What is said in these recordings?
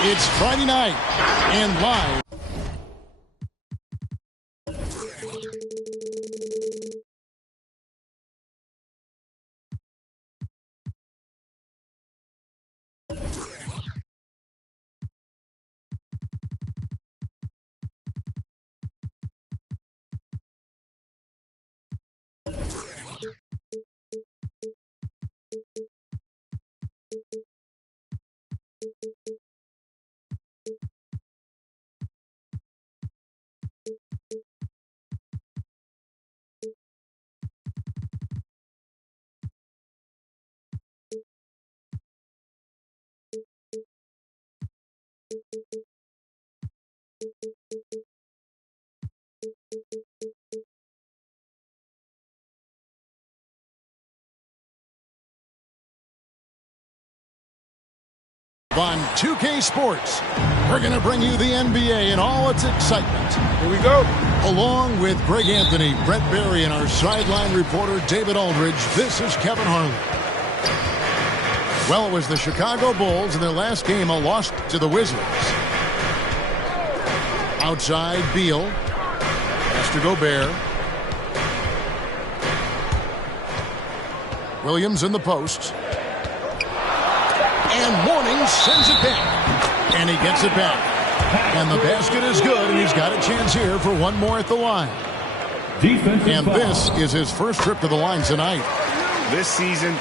It's Friday night and live. On 2K Sports, we're going to bring you the NBA and all its excitement. Here we go. Along with Greg Anthony, Brett Barry, and our sideline reporter, David Aldridge, this is Kevin Harlan. Well, it was the Chicago Bulls in their last game, a loss to the Wizards. Outside, Beal. Pass to Gobert. Williams in the post. And Mourning sends it back. And he gets it back. And the basket is good, and he's got a chance here for one more at the line. And this is his first trip to the line tonight. This season.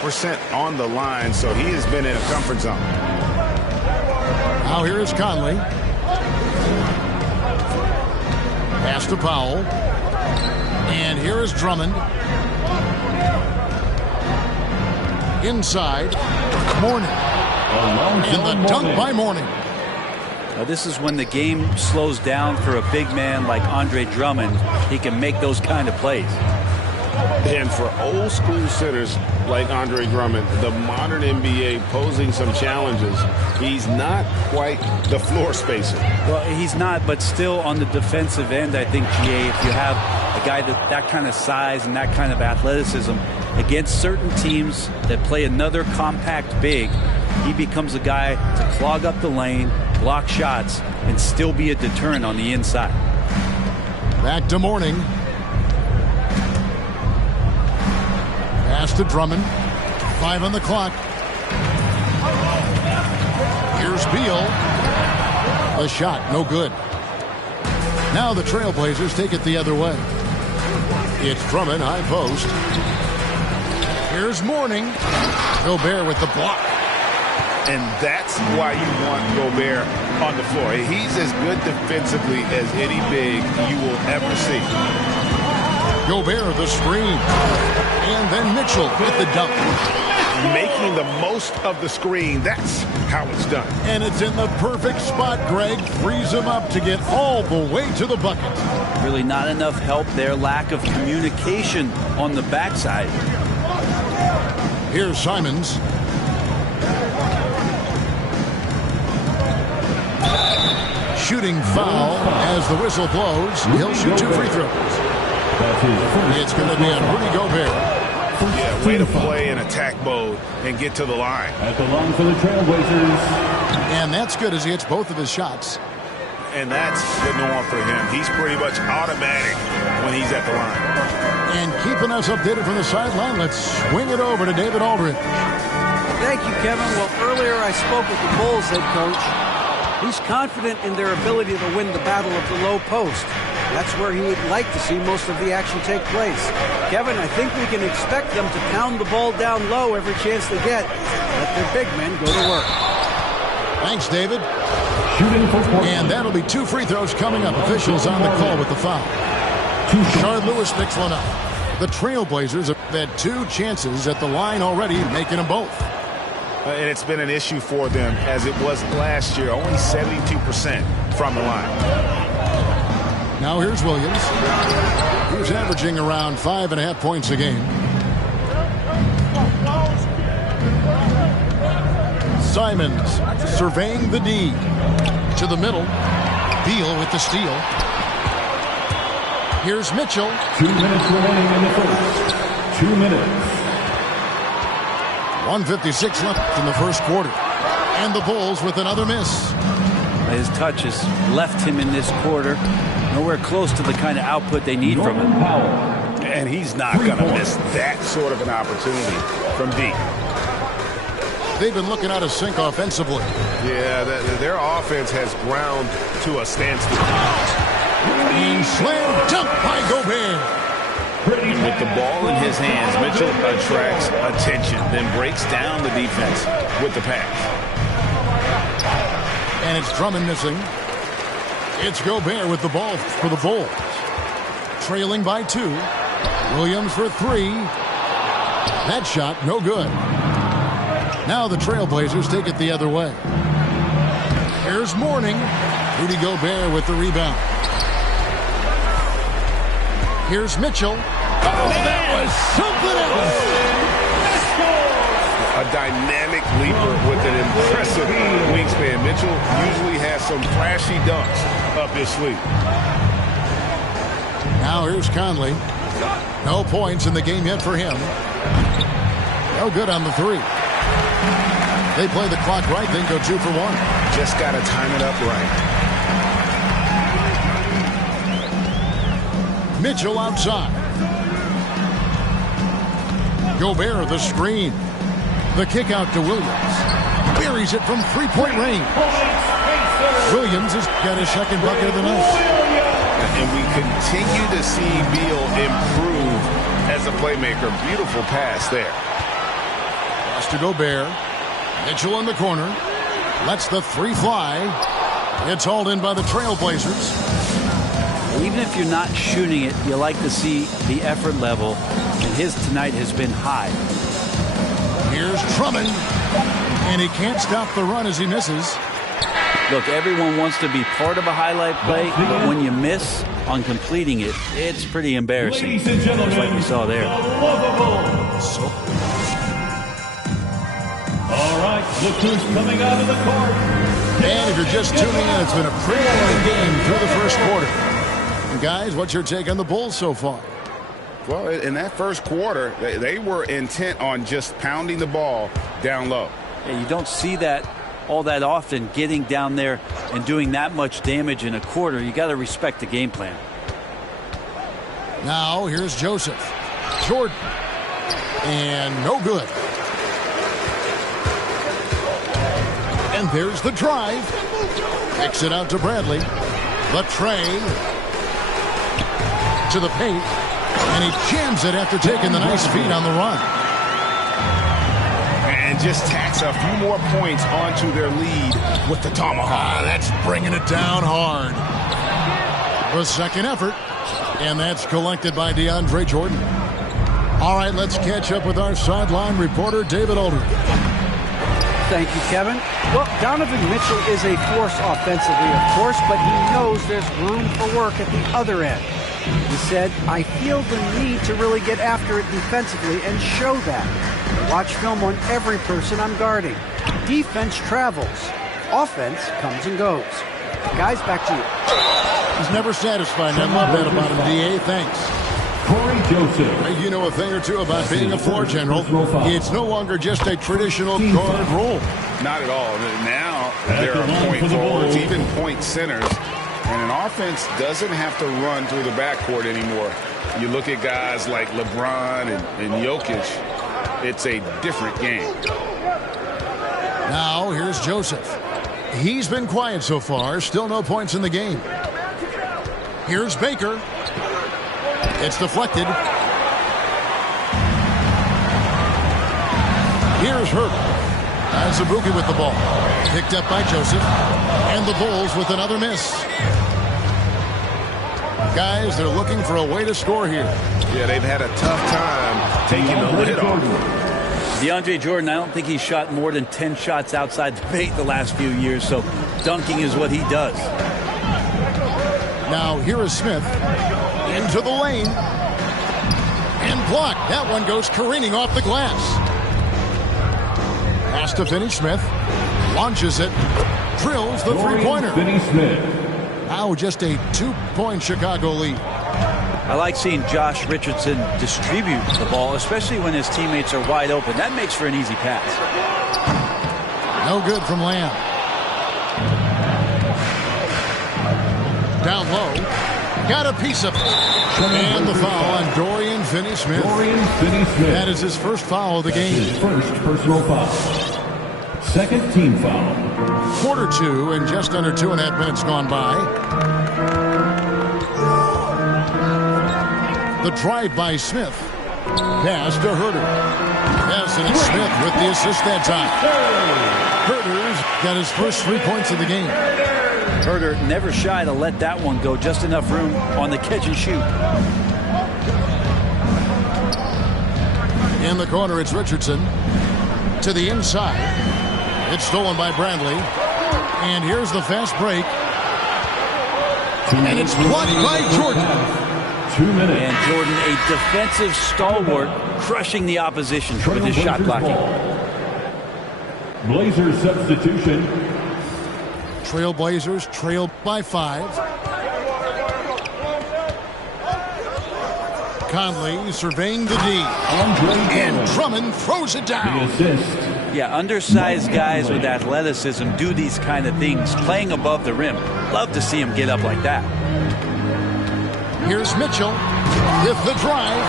%, on the line, so he has been in a comfort zone. Now here is Conley. Pass to Powell. And here is Drummond. Inside. Mourning. And the dunk by Mourning. Now this is when the game slows down for a big man like Andre Drummond. He can make those kind of plays. And for old school centers like Andre Drummond, the modern NBA posing some challenges, he's not quite the floor spacer. Well, he's not, but still on the defensive end, I think, GA, if you have a guy that kind of size and that kind of athleticism against certain teams that play another compact big, he becomes a guy to clog up the lane, block shots, and still be a deterrent on the inside. Back to Mourning. Pass to Drummond. 5 on the clock. Here's Beal. The shot, no good. Now the Trailblazers take it the other way. It's Drummond, high post. Here's Mourning. Gobert with the block. And that's why you want Gobert on the floor. He's as good defensively as any big you will ever see. Gobert the screen. And then Mitchell with the dunk. Making the most of the screen. That's how it's done. And it's in the perfect spot, Greg. Frees him up to get all the way to the bucket. Really not enough help there. Lack of communication on the backside. Here's Simons. Shooting foul as the whistle blows. He'll shoot 2 free throws. It's going to be on Rudy Gobert. Yeah, way to play in attack mode and get to the line. At the line for the Trailblazers. And that's good as he hits both of his shots. And that's the norm for him. He's pretty much automatic when he's at the line. And keeping us updated from the sideline, let's swing it over to David Aldridge. Thank you, Kevin. Well, earlier I spoke with the Bulls head coach. He's confident in their ability to win the battle of the low post. That's where he would like to see most of the action take place. Kevin, I think we can expect them to pound the ball down low every chance they get. Let their big men go to work. Thanks, David. Shooting for Portland. And that'll be 2 free throws coming up. Officials on the call with the foul. Shard Lewis picks one up. The Trailblazers have had 2 chances at the line already, making them both. And it's been an issue for them as it was last year. Only 72% from the line. Now here's Williams. He's averaging around 5.5 points a game. Simons surveying the D. To the middle. Beal with the steal. Here's Mitchell. 2 minutes remaining in the first. 2 minutes. 1:56 left in the first quarter. And the Bulls with another miss. His touch has left him in this quarter. Nowhere close to the kind of output they need from him. And he's not going to miss that sort of an opportunity from deep. They've been looking out of sync offensively. Yeah, their offense has ground to a standstill. And slam dunk by Gobert. With the ball in his hands, Mitchell attracts attention, then breaks down the defense with the pass. And it's Drummond missing. It's Gobert with the ball for the Bulls. Trailing by 2. Williams for 3. That shot, no good. Now the Trailblazers take it the other way. Here's Mourning. Rudy Gobert with the rebound. Here's Mitchell. Oh, that was something else. A dynamic leaper with an impressive wingspan. Mitchell usually has some flashy dunks up his sleeve. Now here's Conley. No points in the game yet for him. No good on the 3. They play the clock right, then go 2 for 1. Just got to time it up right. Mitchell outside. Gobert the screen. The kick out to Williams. Buries it from 3-point range. Williams has got his second bucket of the night. And we continue to see Beal improve as a playmaker. Beautiful pass there. Pass to Gobert. Mitchell in the corner. Lets the 3 fly. It's hauled in by the Trailblazers. Even if you're not shooting it, you like to see the effort level, and his tonight has been high. Here's Drummond, and he can't stop the run as he misses. Look, everyone wants to be part of a highlight play, but when you miss on completing it, it's pretty embarrassing. Ladies and gentlemen, just like we saw there. So, All right, look who's coming out of the court. and if you're just tuning in, it's been a pretty long game through the first quarter. And guys, what's your take on the Bulls so far? Well, in that first quarter, they were intent on just pounding the ball down low. Yeah, you don't see that all that often, getting down there and doing that much damage in a quarter. You got to respect the game plan. Now, here's Joseph. Jordan. And no good. And there's the drive. Kicks it out to Bradley. The tray. To the paint. And he jams it after taking the nice feed on the run. And just tacks a few more points onto their lead with the tomahawk. That's bringing it down hard. The second effort. And that's collected by DeAndre Jordan. All right, let's catch up with our sideline reporter, David Aldridge. Thank you, Kevin. Well, Donovan Mitchell is a force offensively, of course, but he knows there's room for work at the other end. He said, I feel the need to really get after it defensively and show that. Watch film on every person I'm guarding. Defense travels. Offense comes and goes. Guys, back to you. He's never satisfied. I love that about him, D.A. Thanks. Corey Joseph. You know a thing or two about being a floor general. It's no longer just a traditional guard role. Not at all. Now there are point forwards, even point centers. And an offense doesn't have to run through the backcourt anymore. You look at guys like LeBron and Jokic, it's a different game. Now, here's Joseph. He's been quiet so far. Still no points in the game. Here's Baker. It's deflected. Here's Hurt. Azubuike with the ball. Picked up by Joseph. And the Bulls with another miss. Guys, they're looking for a way to score here. Yeah, they've had a tough time taking the lid off. DeAndre Jordan, I don't think he's shot more than 10 shots outside the paint the last few years, so dunking is what he does. Now here is Smith into the lane. And blocked. That one goes careening off the glass. Has to Finney Smith. Launches it. Drills the three-pointer. Finney Smith. Now just a 2-point Chicago lead. I like seeing Josh Richardson distribute the ball, especially when his teammates are wide open. That makes for an easy pass. No good from Lamb. Down low. Got a piece of it. And the foul on Dorian Finney-Smith. That is his first foul of the game. His first personal foul. Second team foul. Quarter 2 and just under 2.5 minutes gone by. The drive by Smith. Pass to Herter. Yes, and it's Smith with the assist that time. Herter's got his first 3 points of the game. Herter never shy to let that one go. Just enough room on the catch and shoot. In the corner, it's Richardson. To the inside. It's stolen by Bradley. And here's the fast break. And it's blocked by Jordan. 2 minutes. And Jordan, a defensive stalwart, crushing the opposition with his shot blocking. Blazers substitution. Trailblazers trail by 5. Conley surveying the D. And Drummond throws it down. The assist. Yeah, undersized guys with athleticism do these kind of things, playing above the rim. Love to see him get up like that. Here's Mitchell with the drive.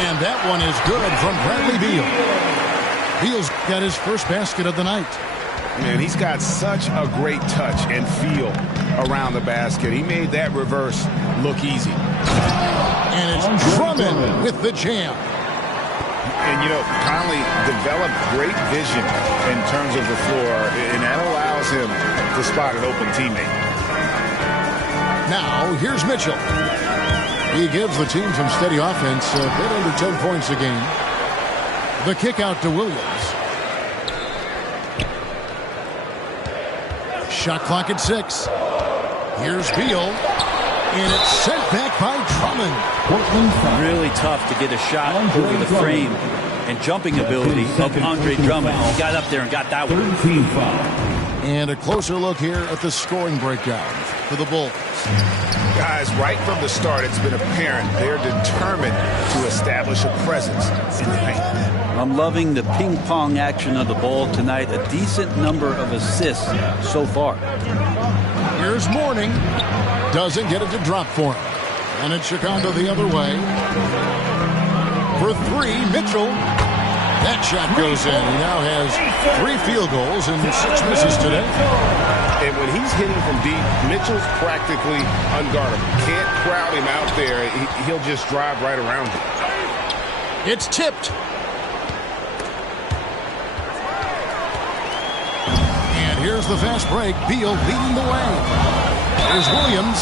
And that one is good from Bradley Beal. Beal's got his first basket of the night. Man, he's got such a great touch and feel around the basket. He made that reverse look easy. And it's Drummond with the jam. And, you know, Conley developed great vision in terms of the floor, and that allows him to spot an open teammate. Now, here's Mitchell. He gives the team some steady offense, a bit under 10 points a game. The kick out to Williams. Shot clock at 6. Here's Beal. And it's sent back by Drummond. Really tough to get a shot over the frame and jumping ability of Andre Drummond. He got up there and got that one. And a closer look here at the scoring breakdown for the Bulls. Guys, right from the start, it's been apparent they're determined to establish a presence in the paint. I'm loving the ping-pong action of the ball tonight. A decent number of assists so far. Here's Mourning. Doesn't get it to drop for him. And it's Chicago the other way. For 3, Mitchell. That shot goes in. He now has 3 field goals and 6 misses today. And when he's hitting from deep, Mitchell's practically unguardable. Can't crowd him out there. He'll just drive right around him. It's tipped. And here's the fast break. Beal leading the way. There's Williams.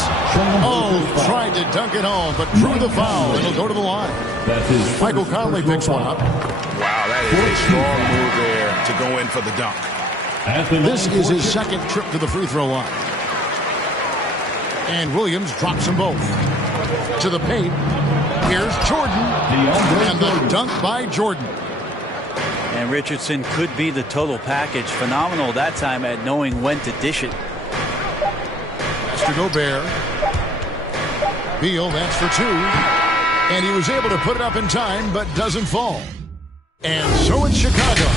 Oh, tried to dunk it home, but drew the foul. It'll go to the line. Michael Conley picks one up. Wow, that is a strong move there to go in for the dunk. This is his second trip to the free throw line. And Williams drops them both. To the paint. Here's Jordan. And the dunk by Jordan. And Richardson could be the total package. Phenomenal that time at knowing when to dish it. To Gobert. Beal, that's for 2. And he was able to put it up in time, but doesn't fall. And so it's Chicago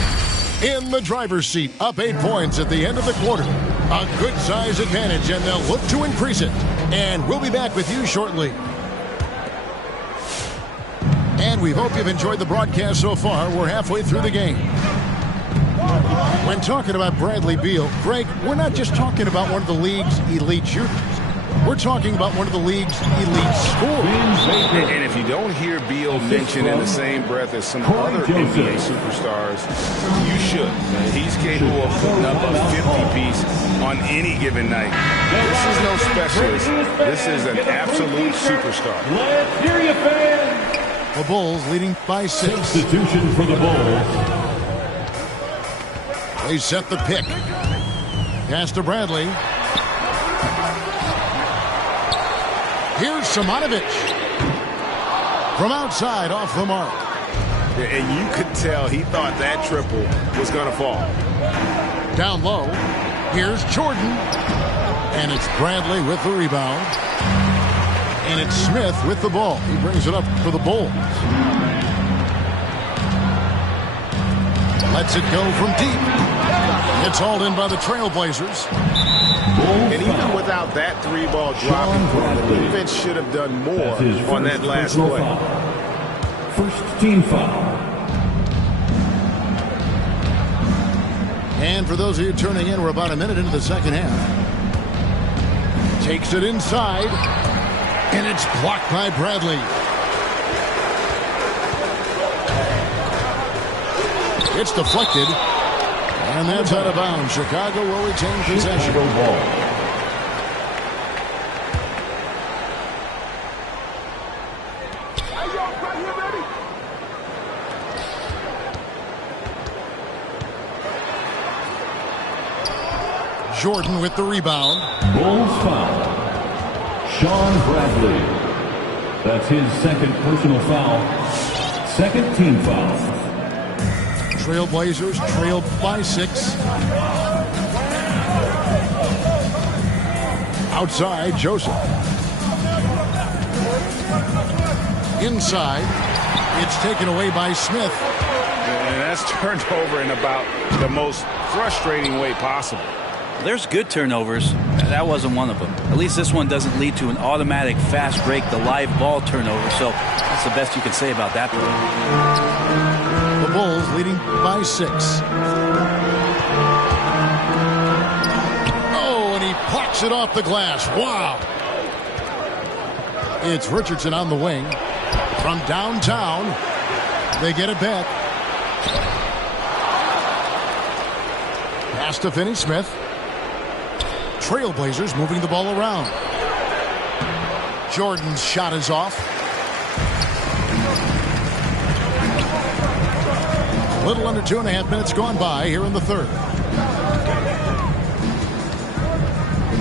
in the driver's seat, up 8 points at the end of the quarter. A good size advantage, and they'll look to increase it. And we'll be back with you shortly. And we hope you've enjoyed the broadcast so far. We're halfway through the game. When talking about Bradley Beal, Greg, we're not just talking about one of the league's elite shooters. We're talking about one of the league's elite scorers. And if you don't hear Beal mentioned in the same breath as some other NBA superstars, you should. He's capable of putting up a 50-piece on any given night. This is no specialist. This is an absolute superstar. Let's hear you, fans. The Bulls leading by 6. Substitution for the Bulls. They set the pick. Pass to Bradley. Here's Simonovic. From outside, off the mark. And you could tell he thought that triple was going to fall. Down low. Here's Jordan. And it's Bradley with the rebound. And it's Smith with the ball. He brings it up for the Bulls. Lets it go from deep. It's hauled in by the Trailblazers. And even without that three-ball dropping, the defense should have done more on that last play. First team foul. And for those of you turning in, we're about a minute into the second half. Takes it inside. And it's blocked by Bradley. It's deflected. And that's out of bounds. Chicago will retain possession. Jordan with the rebound. Bulls foul. Shawn Bradley. That's his second personal foul. Second team foul. Trailblazers trailed by 6. Outside, Joseph. Inside, it's taken away by Smith. And that's turned over in about the most frustrating way possible. There's good turnovers. That wasn't one of them. At least this one doesn't lead to an automatic fast break, the live ball turnover. So that's the best you can say about that play. The Bulls leading by 6. Oh, and he plucks it off the glass. Wow. It's Richardson on the wing. From downtown, they get it back. Pass to Finney-Smith. Trailblazers moving the ball around. Jordan's shot is off. A little under 2.5 minutes gone by here in the third.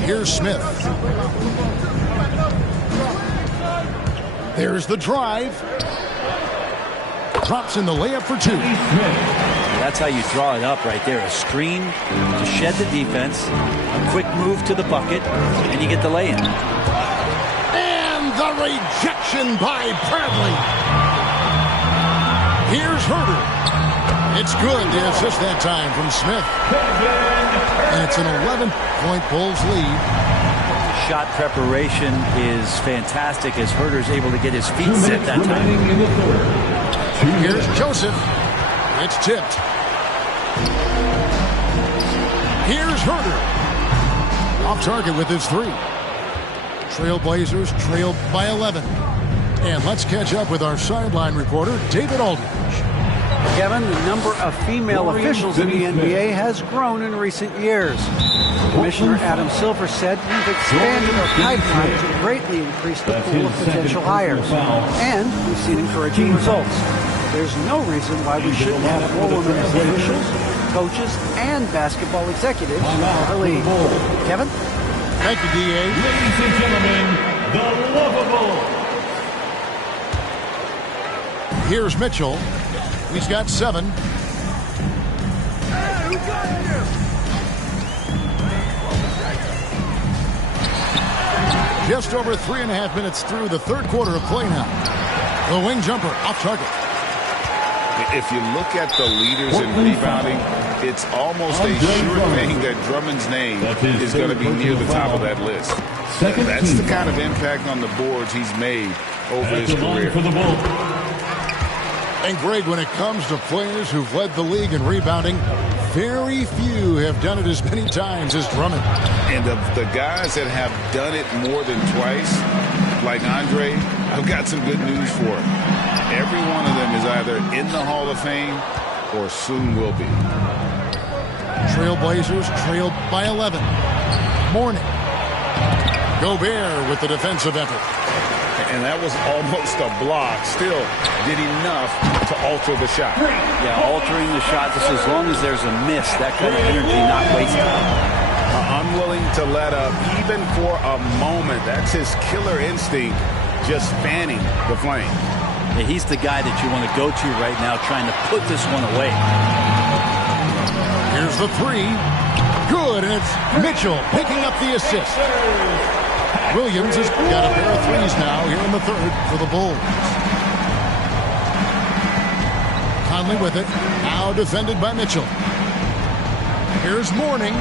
Here's Smith. There's the drive. Drops in the layup for 2. That's how you draw it up right there. A screen to shed the defense, a quick move to the bucket, and you get the lay-in. And the rejection by Bradley. Here's Herter. It's good. The assist that time from Smith. And it's an 11-point Bulls lead. Shot preparation is fantastic as Herter's able to get his feet set that time. Here's Joseph. It's tipped. Here's Herter. Off target with his 3. Trailblazers trailed by 11. And let's catch up with our sideline reporter, David Aldridge. Kevin, the number of female officials in the NBA has grown in recent years. Commissioner Adam Silver said, "We've expanded our pipeline to greatly increase the pool of potential hires, and we've seen encouraging results. There's no reason why we shouldn't have more women as officials, coaches, and basketball executives in the league." Kevin? Thank you, D.A. Ladies and gentlemen, the lovable. Here's Mitchell. He's got 7. Just over 3.5 minutes through the third quarter of play now. The wing jumper off target. If you look at the leaders in rebounding, it's almost a sure thing that Drummond's name is going to be near the top of that list. That's the kind of impact on the boards he's made over his career. And Greg, when it comes to players who've led the league in rebounding, very few have done it as many times as Drummond. And of the guys that have done it more than twice, like Andre, I've got some good news for him. Every one of them is either in the Hall of Fame or soon will be. Trailblazers trailed by 11. Mourning. Gobert with the defensive effort. And that was almost a block. Still did enough to alter the shot. Yeah, altering the shot just as long as there's a miss. That kind of energy not wasted. Unwilling to let up even for a moment. That's his killer instinct, just fanning the flame. Yeah, he's the guy that you want to go to right now trying to put this one away. Here's the three. Good, and it's Mitchell picking up the assist. Williams has got a pair of threes now here in the third for the Bulls. Conley with it. Now defended by Mitchell. Here's Mourning.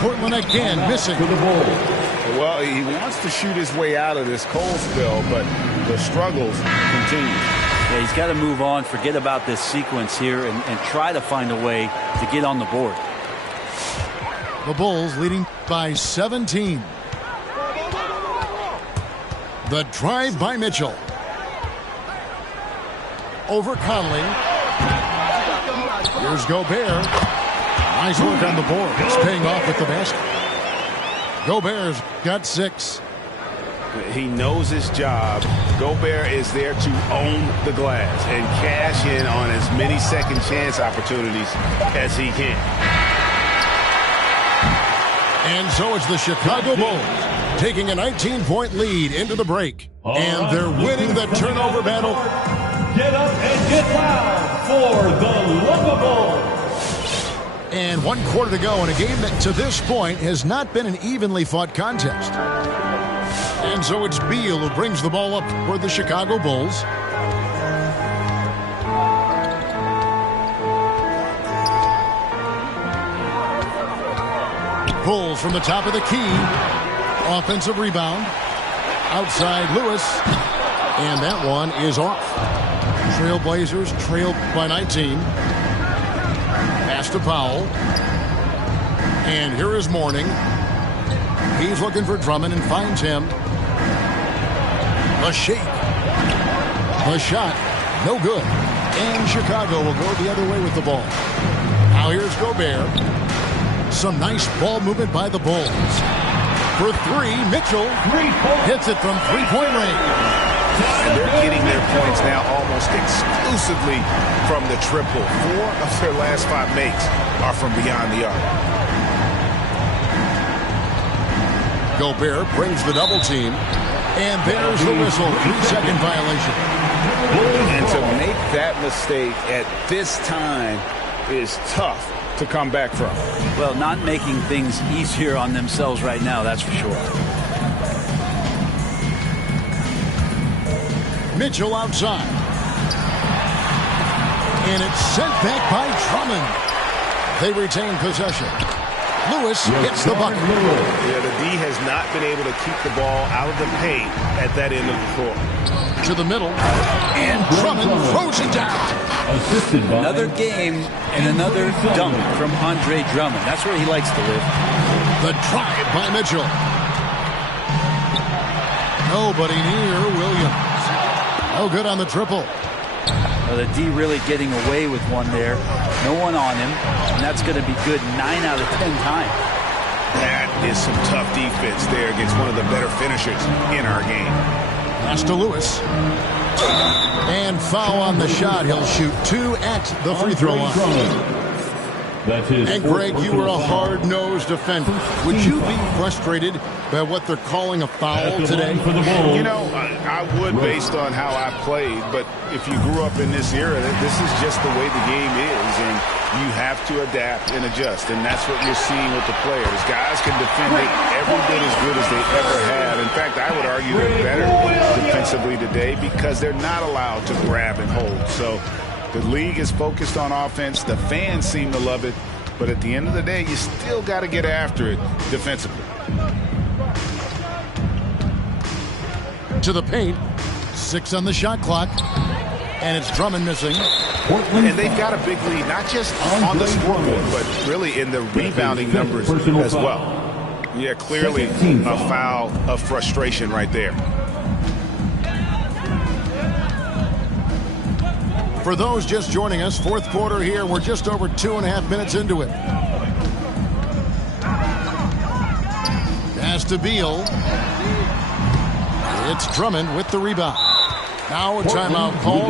Portland again missing. Well, he wants to shoot his way out of this cold spell, but the struggles continue. Yeah, he's got to move on, forget about this sequence here, and try to find a way to get on the board. The Bulls leading by 17. The drive by Mitchell. Over Conley. Here's Gobert. Nice work on the board. It's paying off with the basket. Gobert's got 6. He knows his job. Gobert is there to own the glass and cash in on as many second chance opportunities as he can. And so it's the Chicago Bulls taking a 19-point lead into the break. And they're winning the turnover battle. Get up and get loud for the Lumber Bulls. And 1 quarter to go in a game that to this point has not been an evenly fought contest. And so it's Beal who brings the ball up for the Chicago Bulls. Bulls from the top of the key. Offensive rebound. Outside Lewis. And that one is off. Trailblazers trailed by 19. Pass to Powell. And here is Mourning. He's looking for Drummond and finds him. A shake. The shot. No good. And Chicago will go the other way with the ball. Now here's Gobert. Some nice ball movement by the Bulls. For 3, Mitchell hits it from three-point range. And they're getting their points now almost exclusively from the triple. 4 of their last 5 makes are from beyond the arc. Gobert brings the double team. And there's the whistle. 3-second violation. And to make that mistake at this time is tough to come back from. Well, not making things easier on themselves right now, that's for sure. Mitchell outside. And it's sent back by Drummond. They retain possession. Lewis hits the bucket. Yeah, the D has not been able to keep the ball out of the paint at that end of the floor. To the middle. And Drummond throws it down. Another game and another dunk from Andre Drummond. That's where he likes to live. The drive by Mitchell. Nobody near Williams. No good on the triple. Well, the D really getting away with one there. No one on him. And that's going to be good 9 out of 10 times. That is some tough defense there against one of the better finishers in our game. Pass to Lewis. And foul on the shot. He'll shoot 2 at the free throw line. And Greg, you were a hard-nosed defender. Would you be frustrated by what they're calling a foul today? You know, I would based on how I played, but if you grew up in this era, this is just the way the game is, and you have to adapt and adjust, and that's what you're seeing with the players. Guys can defend it every bit as good as they ever have. In fact, I would argue they're better defensively today because they're not allowed to grab and hold. So the league is focused on offense. The fans seem to love it. But at the end of the day, you still got to get after it defensively. To the paint. 6 on the shot clock. And it's Drummond missing. And they've got a big lead, not just on the scoreboard, but really in the rebounding numbers as well. Yeah, clearly a foul of frustration right there. For those just joining us, fourth quarter here. We're just over 2.5 minutes into it. Pass to Beal. It's Drummond with the rebound. Now a timeout call